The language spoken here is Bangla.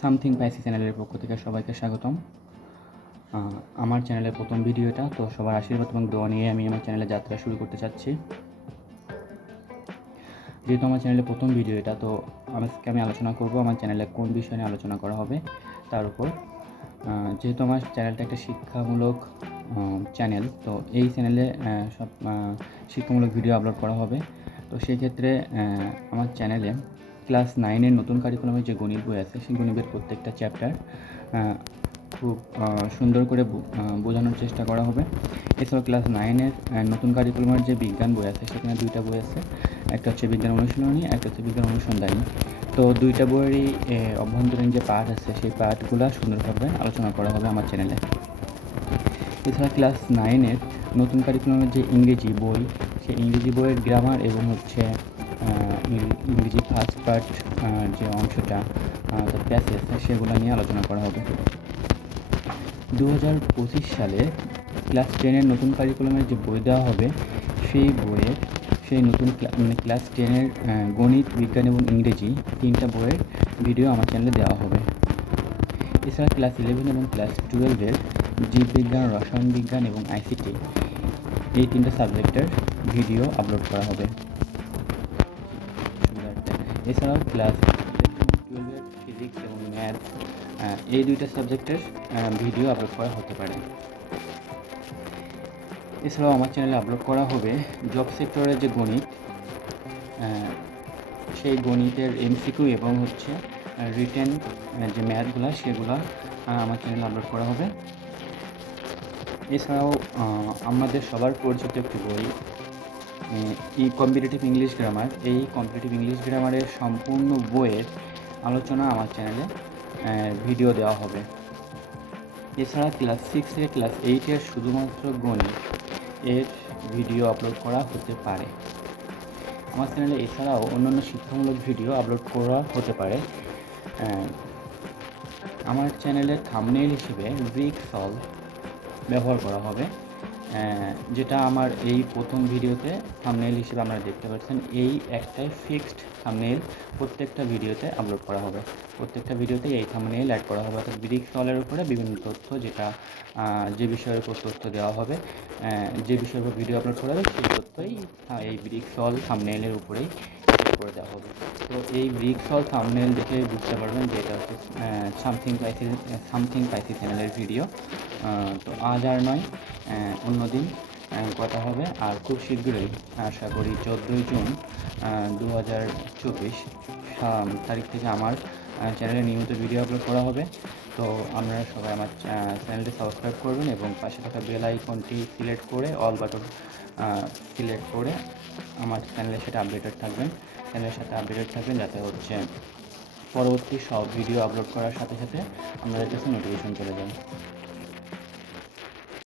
সামথিং পাইসি চ্যানেলের পক্ষ থেকে সবাইকে স্বাগতম। আমার চ্যানেলের প্রথম ভিডিও এটা তো সবার আশীর্বাদ এবং দোয়া নিয়ে আমি আমার চ্যানেলে যাত্রা শুরু করতে চাচ্ছি। যেহেতু আমার চ্যানেলের প্রথম ভিডিও এটা তো আজকে আমি আলোচনা করব আমার চ্যানেলে কোন বিষয় নিয়ে আলোচনা করা হবে তার উপর। যেহেতু আমার চ্যানেলটা একটা শিক্ষামূলক চ্যানেল, তো এই চ্যানেলে সব শিক্ষামূলক ভিডিও আপলোড করা হবে। তো সেই ক্ষেত্রে আমার চ্যানেলে ক্লাস নাইনের নতুন কারিকুলামের যে গণিত বই আছে, সেই গণিতের প্রত্যেকটা চ্যাপ্টার খুব সুন্দর করে বোঝানোর চেষ্টা করা হবে। এছাড়াও ক্লাস নাইনের নতুন কারিকুলামের যে বিজ্ঞান বই আছে, সেখানে দুইটা বই আছে। একটা হচ্ছে বিজ্ঞান অনুশীলনী একটা হচ্ছে বিজ্ঞান অনুসন্ধানী। তো দুইটা বইয়েরই অভ্যন্তরীণ যে পাঠ আছে, সেই পাঠগুলো সুন্দরভাবে আলোচনা করা হবে আমার চ্যানেলে। এছাড়া ক্লাস নাইনের নতুন কারিকুলামের যে ইংরেজি বই, সেই ইংরেজি বইয়ের গ্রামার এবং হচ্ছে ইংরেজি ফার্স্ট পার্ট যে অংশটা প্যাসেজ সেগুলো নিয়ে আলোচনা করা হবে দু হাজার পঁচিশ সালে ক্লাস টেনের নতুন কারিকুলামের যে বই দেওয়া হবে, সেই বইয়ের, সেই নতুন মানে ক্লাস টেনের গণিত, বিজ্ঞান এবং ইংরেজি তিনটা বইয়ের ভিডিও আমার চ্যানেলে দেওয়া হবে এছাড়া ক্লাস ইলেভেন এবং ক্লাস টুয়েলভের জীববিজ্ঞান রসায়ন বিজ্ঞান এবং আইসিটি এই তিনটা সাবজেক্টের ভিডিও আপলোড করা হবে। এছাড়াও ক্লাস টুয়েলভের ফিজিক্স এবং ম্যাথ এই দুইটা সাবজেক্টের ভিডিও আপলোড করা হতে পারে। এছাড়াও আমার চ্যানেলে আপলোড করা হবে জব সেক্টরের যে গণিত সেই গণিতের এমসিকিউ এবং হচ্ছে রিটেন যে ম্যাথগুলো সেগুলো আমার চ্যানেলে আপলোড করা হবে। এছাড়াও আমাদের সবার পরিচিত একটি বই ই কম্পিটিটিভ ইংলিশ গ্রামার এই কম্পিটিটিভ ইংলিশ গ্রামারের সম্পূর্ণ বইয়ের আলোচনা আমার চ্যানেলে ভিডিও দেওয়া হবে। এছাড়া ক্লাস সিক্স থেকে ক্লাস এইটের শুধুমাত্র গণিত এর ভিডিও আপলোড করা হতে পারে। আমার চ্যানেলে এছাড়াও অন্যান্য শিক্ষামূলক ভিডিও আপলোড করা হতে পারে। আমার চ্যানেলের থামনেল হিসেবে ব্রিক সলভ ব্যবহার করা হবে। যেটা আমার এই প্রথম ভিডিওতে থামনেল হিসেবে আপনারা দেখতে পাচ্ছেন, এই একটাই ফিক্সড থামনেল প্রত্যেকটা ভিডিওতে আপলোড করা হবে। প্রত্যেকটা ভিডিওতে এই থামনেল অ্যাড করা হবে, অর্থাৎ ব্রিক সলের উপরে বিভিন্ন তথ্য যেটা যে বিষয়ের উপর তথ্য দেওয়া হবে যে বিষয়ের উপর ভিডিও আপলোড করা হবে, সেই তথ্যই এই ব্রিক সল থামনেলের উপরেই করে দেওয়া হবে। তো এই ব্রিক সল থামনেল দেখে বুঝতে পারবেন যে এটা হচ্ছে সামথিং পাইসি সামথিং পাইসি চ্যানেলের ভিডিও তো আজ আর নয় অন্যদিন কথা হবে। আর খুব শীঘ্রই, আশা করি চোদ্দোই জুন দু হাজার চব্বিশ তারিখ থেকে আমার চ্যানেলে নিয়মিত ভিডিও আপলোড করা হবে। তো আপনারা সবাই আমার চ্যানেলটি সাবস্ক্রাইব করবেন এবং পাশে থাকা বেল আইকনটি সিলেক্ট করে অল বাটন সিলেক্ট করে আমার চ্যানেলে সেটা আপডেটেড থাকবেন। চ্যানেলের সাথে আপডেটেড থাকবেন যাতে হচ্ছে পরবর্তী সব ভিডিও আপলোড করার সাথে সাথে আপনাদের কাছে নোটিফিকেশন চলে যায়।